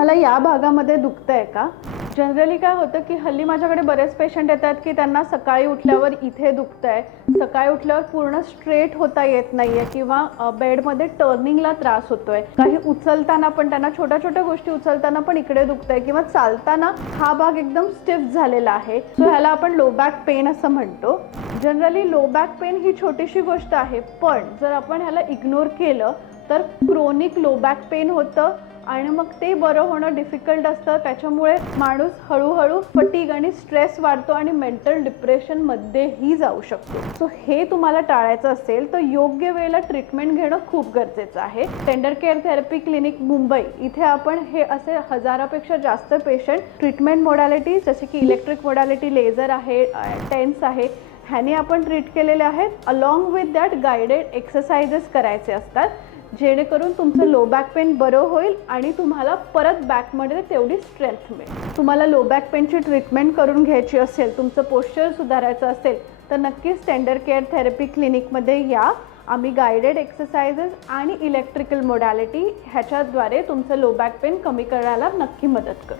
तुम्हाला या भागामध्ये दुखतंय का? जनरली काय होतं की हल्ली माझ्याकडे बरेच पेशंट येतात की त्यांना सकाळी उठल्यावर इथे दुखतंय, सकाळी उठल्यावर पूर्ण स्ट्रेट होता येत नाहीये किंवा बेडमध्ये टर्निंगला त्रास होतोय, काही उचलताना पण त्यांना छोट्या छोट्या गोष्टी उचलताना पण इकडे दुखतंय किंवा चालताना हा भाग एकदम स्टिफ झालेला आहे. सो ह्याला आपण लो बॅक पेन असं म्हणतो. जनरली लो बॅक पेन ही छोटीशी गोष्ट आहे, पण जर आपण ह्याला इग्नोर केलं तर क्रोनिक लो बॅक पेन होतं आणि मग ते बरं होणं डिफिकल्ट असतं. त्याच्यामुळे माणूस हळूहळू फटीग आणि स्ट्रेस वाढतो आणि मेंटल डिप्रेशनमध्येही जाऊ शकतो. सो हे तुम्हाला टाळायचं असेल तर योग्य वेळेला ट्रीटमेंट घेणं खूप गरजेचं आहे. Tender care therapy clinic Mumbai इथे आपण हे असे हजारापेक्षा जास्त पेशंट ट्रीटमेंट मोडॅलिटी जसे की इलेक्ट्रिक मोडॅलिटी, लेझर आहे, टेन्स आहे, ह्याने आपण ट्रीट केलेले आहेत. Along with that guided exercises करायचे असतात जेणेकरून तुमचं लो बॅक पेन बरं होईल आणि तुम्हाला परत बॅकमध्ये तेवढी स्ट्रेंथ मिळेल. तुम्हाला लो बॅक पेनची ट्रीटमेंट करून घ्यायची असेल, तुमचं पोश्चर सुधारायचं असेल तर नक्कीच टेंडर केअर थेरपी क्लिनिकमध्ये या. आम्ही गायडेड एक्सरसाइजेस आणि इलेक्ट्रिकल मोडॅलिटी ह्याच्याद्वारे तुमचं लो बॅक पेन कमी करायला नक्की मदत करू.